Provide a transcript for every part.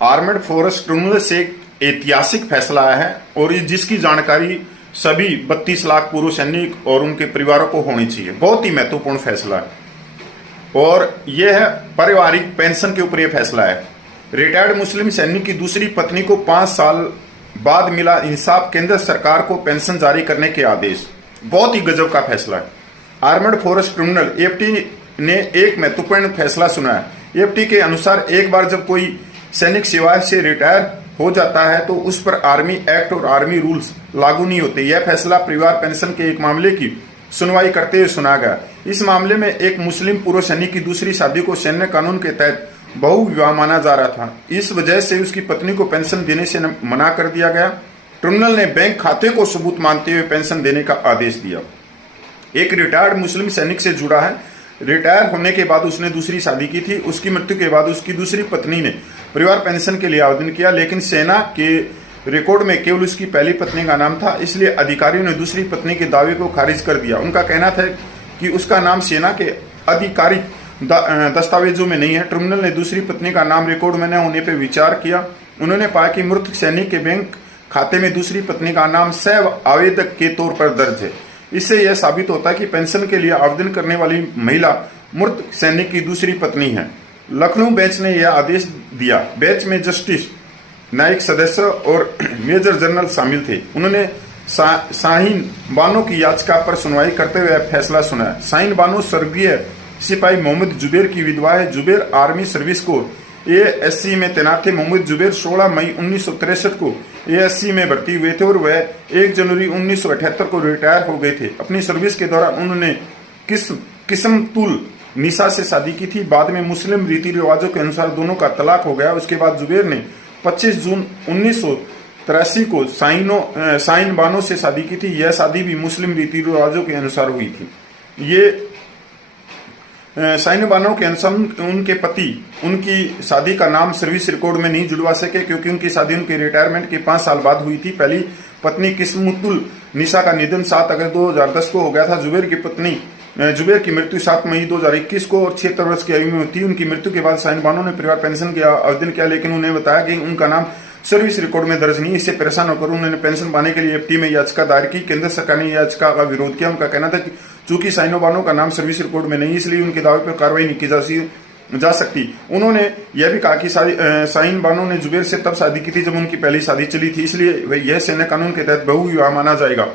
Armed force tribunal से एक ऐतिहासिक फैसला आया है और जिसकी जानकारी सभी 32 लाख पूर्व सैनिक और उनके परिवारों को होनी चाहिए। बहुत ही महत्वपूर्ण फैसला है और यह है पारिवारिक पेंशन के ऊपर यह फैसला है। रिटायर्ड मुस्लिम सैनिक की दूसरी पत्नी को 5 साल बाद मिला इंसाफ, केंद्र सरकार को पेंशन जारी करने के आदेश। बहुत ही गजब का फैसला है। आर्मेड फोर्स ट्रिब्यूनल एएफटी ने एक महत्वपूर्ण फैसला सुना है। एएफटी के अनुसार एक बार जब कोई सैनिक सेवा से रिटायर हो जाता है तो उस पर आर्मी एक्ट और आर्मी रूल्स लागू नहीं होते। यह फैसला परिवार पेंशन के एक मामले की सुनवाई करते हुए सुना गया। इस मामले में एक मुस्लिम पूर्व सैनिक की दूसरी शादी को सैन्य कानून के तहत बहुविवाह माना जा रहा था। इस वजह से उसकी पत्नी को पेंशन देने से मना कर दिया गया। ट्रिब्यूनल ने बैंक खाते को सबूत मानते हुए पेंशन देने का आदेश दिया। एक रिटायर्ड मुस्लिम सैनिक से जुड़ा है। रिटायर होने के बाद उसने दूसरी शादी की थी। उसकी मृत्यु के बाद उसकी दूसरी पत्नी ने परिवार पेंशन के लिए आवेदन किया, लेकिन सेना के रिकॉर्ड में केवल उसकी पहली पत्नी का नाम था। इसलिए अधिकारियों ने दूसरी पत्नी के दावे को खारिज कर दिया। उनका कहना था कि उसका नाम सेना के आधिकारिक दस्तावेजों में नहीं है। ट्रिब्यूनल ने दूसरी पत्नी का नाम रिकॉर्ड में न होने पर विचार किया। उन्होंने पाया कि मृत सैनिक के बैंक खाते में दूसरी पत्नी का नाम सह आवेदक के तौर पर दर्ज है। इससे यह साबित होता है कि पेंशन के लिए आवेदन करने वाली महिला मृत सैनिक की दूसरी पत्नी है। लखनऊ बेंच ने यह आदेश दिया। बेंच में जस्टिस न्यायिक सदस्य और मेजर जनरल शामिल थे। उन्होंने शाहीन बानो की याचिका पर सुनवाई करते हुए फैसला सुनाया। शाहीन बानो स्वर्गीय सिपाही मोहम्मद जुबैर की विधवा है। जुबैर आर्मी सर्विस को एएससी में तैनात थे। मोहम्मद जुबैर 16 मई 1963 को एएससी में भर्ती हुए थे और वह 1 जनवरी 1978 को रिटायर हो गए थे। अपनी सर्विस के दौरान उन्होंने किस्मतुल निसा से शादी की थी। बाद में मुस्लिम रीति रिवाजों के अनुसार दोनों का तलाक हो गया। उसके बाद जुबैर ने 25 जून 1983 को शाहीन बानो से शादी की थी। यह शादी भी मुस्लिम रीति रिवाजों के अनुसार हुई थी। ये शाहीन बानो के अनुसार उनके पति उनकी शादी का नाम सर्विस रिकॉर्ड में नहीं जुड़वा सके क्योंकि उनकी शादी उनके रिटायरमेंट के 5 साल बाद हुई थी। पहली पत्नी किस्मतुल निसा का निधन 7 अगस्त 2010 को हो गया था। जुबैर की मृत्यु 7 मई 2021 को और 76 वर्ष की आयु में हुई थी। उनकी मृत्यु के बाद शाहीन बानो ने परिवार पेंशन के आवेदन किया, लेकिन उन्हें बताया कि उनका नाम सर्विस रिकॉर्ड में दर्ज नहीं। इससे परेशान होकर उन्होंने पेंशन पाने के लिए एएफटी में याचिका दायर की। केंद्र सरकार ने याचिका का विरोध किया। उनका कहना था कि चूंकि शाहीन बानो का नाम सर्विस रिकॉर्ड में नहीं, इसलिए उनके दावे पर कार्रवाई नहीं की जा सकती। उन्होंने यह भी कहा कि शाहीन बानो ने जुबैर से तब शादी की थी जब उनकी पहली शादी चली थी, इसलिए यह सैन्य कानून के तहत बहुविवाह माना जाएगा।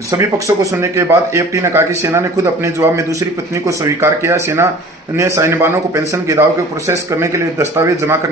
सभी पक्षों को सुनने के बाद एएफटी ने कहा कि सेना ने खुद अपने जवाब में दूसरी पत्नी को स्वीकार किया। सेना ने शाहीन बानो को पेंशन के दावे को प्रोसेस करने के लिए दस्तावेज जमा करने